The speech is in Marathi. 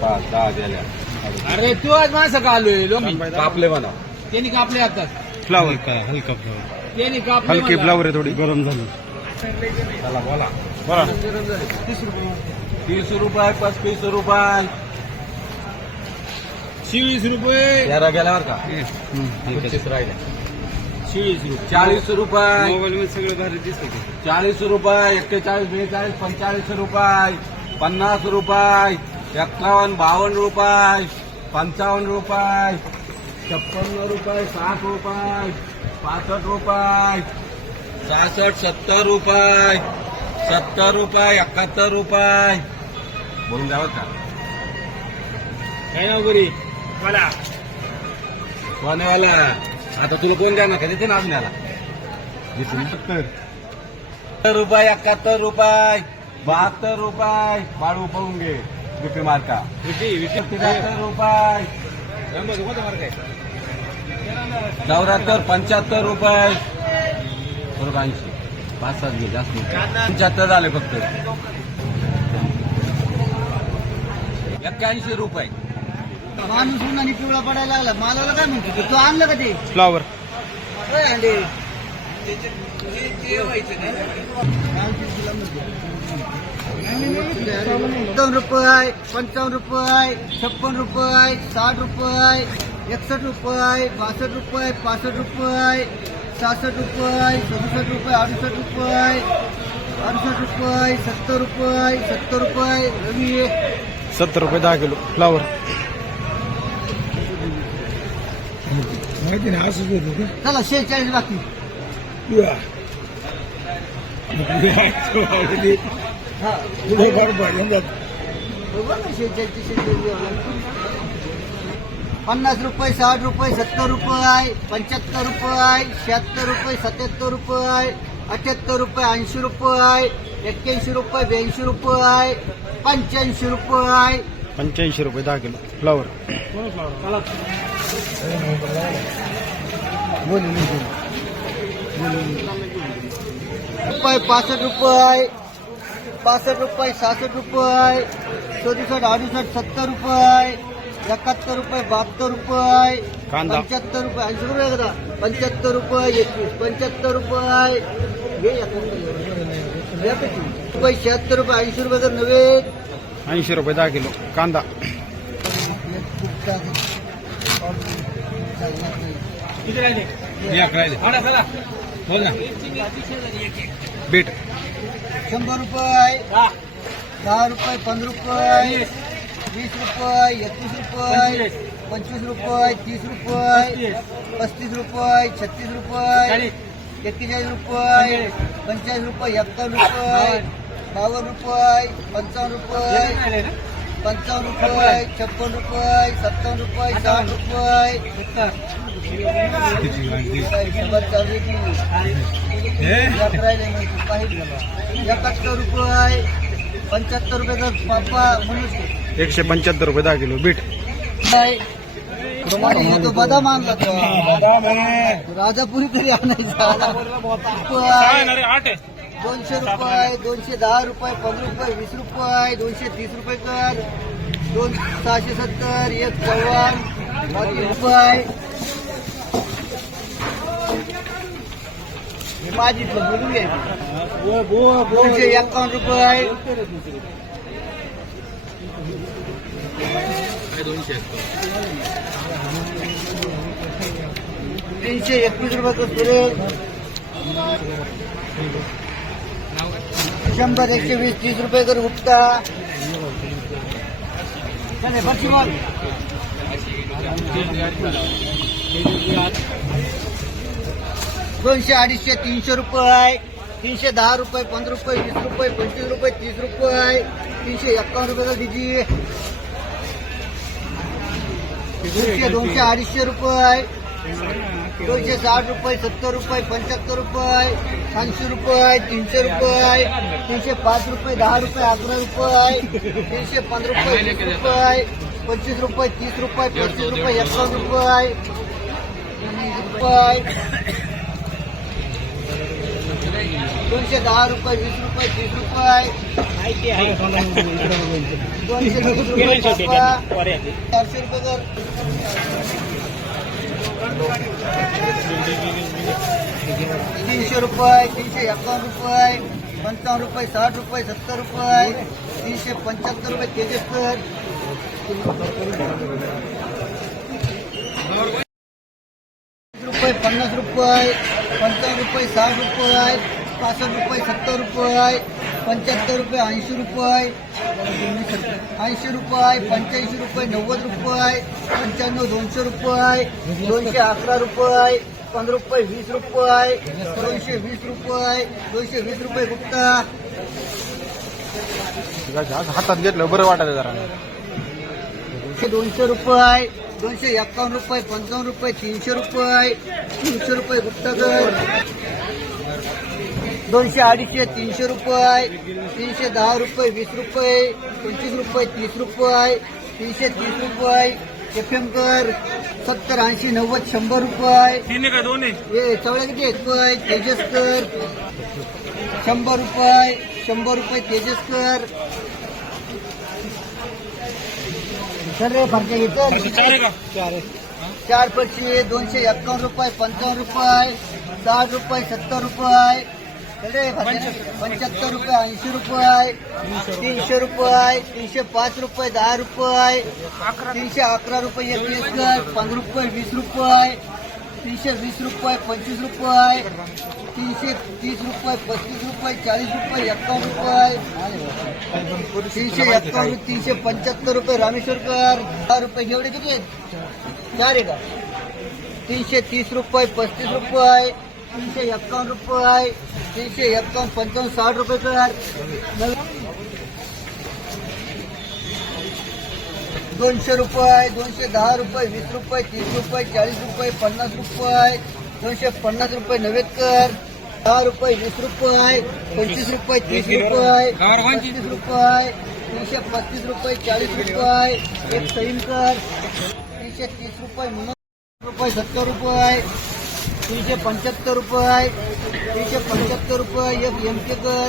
दहा द्याल्या. अरे तू आज माणसं का आलोय कापले म्हणा. त्यांनी कापले आता फ्लावर काय हलका फ्लावर, त्यांनी कापले हलकी फ्लावर आहे, थोडी गरम झाली. चला बोला. बरं 30 रुपये 35 रुपये 20 रुपये 13 गेल्यावर का 25 राहिले. 20 रुपये 40 रुपये मोबाईल मध्ये सगळं भारी दिसतं. 40 रुपये 41 42 45 रुपये 50 रुपये 51 52 रुपये 55 रुपये 56 रुपये 60 रुपये 65 रुपये 66 70 रुपये 70 रुपये 71 रुपये बोलून द्यावं का काय नाव बरी मला कोणावाला आता तुला कोण द्याणार का देते ना आपल्याला 70 रुपये 71 रुपये 72 रुपये बाळू पाहून घे रुपये मार्का 73 रुपये 74 75 रुपये 80 5-7 घे जास्त 75 झाले फक्त 81 रुपये. माणूस आणि पिवळा पडायला लागला मालाला काय म्हणतो तू आणलं का ते फ्लावर अंडे रुपये 55 रुपये 56 रुपये 60 रुपये 61 रुपये 62 रुपये 65 रुपये 66 रुपये 67 रुपये 68 रुपये 68 रुपये 70 रुपये 70 रुपये रवी 70 रुपये 10 किलो फ्लावर. माहिती नाही असंच होतं. चला 46 बाकी हा पुढे फार भरलं जातं. 50 रुपये 60 रुपये 70 रुपये 75 रुपये 76 रुपये 77 रुपये 78 रुपये 80 रुपये 81 रुपये 82 रुपये 85 रुपये 85 रुपये 10 किलो फ्लावर. रुपये 65 रुपये 65 रुपये 66 रुपये 67 68 70 रुपये 71 रुपये 72 रुपये कांदा. 75 रुपये 80 रुपये का 75 रुपये 21 75 रुपये हे 76 रुपये 80 रुपये तर नव्हे 80 रुपये 10 किलो कांदा. किती राहिले चला बोल ना. बीट 100 रुपये 10 रुपये 15 रुपये 20 रुपये 21 रुपये 25 रुपये 30 रुपये 35 रुपये 36 रुपये 41 रुपये 45 रुपये 51 रुपये 52 रुपये 55 रुपये 55 रुपये 56 रुपये 57 रुपये 60 रुपये 71 रुपये 75 रुपये तर पापा म्हणून 175 रुपये 10 किलो बीट. तो बदाम आणला तो राजापुरी तरी आणायचा 200 रुपये 210 रुपये 15 रुपये 20 रुपये 230 रुपये कर 670 1 रुपये माझी बोलून घ्यायची 251 रुपये 321 रुपये कस्तुरे 100 120 30 रुपये कर गुप्ता 200 250 300 रुपये 310 रुपये 15 रुपये 20 रुपये 25 रुपये 30 रुपये 351 रुपये का दीजिए 200 250 रुपये 260 रुपये 70 रुपये 75 रुपये 80 रुपये 300 रुपये 305 रुपये 10 रुपये 11 रुपये 315 रुपये 20 रुपये 25 रुपये 30 रुपये 35 रुपये 51 रुपये 20 रुपये 210 रुपये, 20 रुपये, 30 रुपये, 220 रुपये, 400 रुपये कर. 300 रुपये, 351 रुपये, 55 रुपये, 60 रुपये, 70 रुपये, 375 रुपये तेजस कर. रुपये, 50 रुपये, 55 रुपये, 60 रुपये, 65 रुपये, 70 रुपये, 75 रुपये, 80 रुपये, 80 रुपये, 85 रुपये, 90 रुपये, 95, 200 रुपये, 211 रुपये, 15 रुपये, 20 रुपये, 220 रुपये, 220 रुपये गुप्ता. हातात घेतलं बरं वाटायचं जरा. 200 रुपये, 251 रुपये, 55 रुपये, 300 रुपये, 300 रुपये गुप्तागर. 200, 250, 300 रुपये, 310 रुपये, 20 रुपये, 25 रुपये, 30 रुपये, 330 रुपये एफएमकर. 70, 80, 90, 100 रुपये. हे चवळ्या किती आहेत रुपये तेजसकर. 100 रुपये, 100 रुपये तेजसकर. सर फरक येतो 4 पैसे. 251 रुपये, 55 रुपये, 60 रुपये, 70 रुपये, 75 रुपये, 80 रुपये, 300 रुपये, 305 रुपये, 10 रुपये, 311 रुपये 21, 15 रुपये, 20 रुपये, 320 रुपये, 25 रुपये, 330 रुपये, 35 रुपये, 40 रुपये, 51 रुपये, 351, 375 रुपये रामेश्वरकर. 10 रुपये एवढे किती आहेत? 4 आहे का? 330 रुपये, 35 रुपये, 351 रुपये, 351, 55, 60 रुपये कर. 200 रुपये, 210 रुपये, 20 रुपये, 30 रुपये, 40 रुपये, 50 रुपये, 250 रुपये नवेदकर. 10 रुपये, 20 रुपये, 25 रुपये, 30 रुपये, 35 रुपये, 335 रुपये, 40 रुपये एक सैनकर. 330 रुपये, 70 रुपये, 375 रुपये, 375 रुपये एक एमकेकर.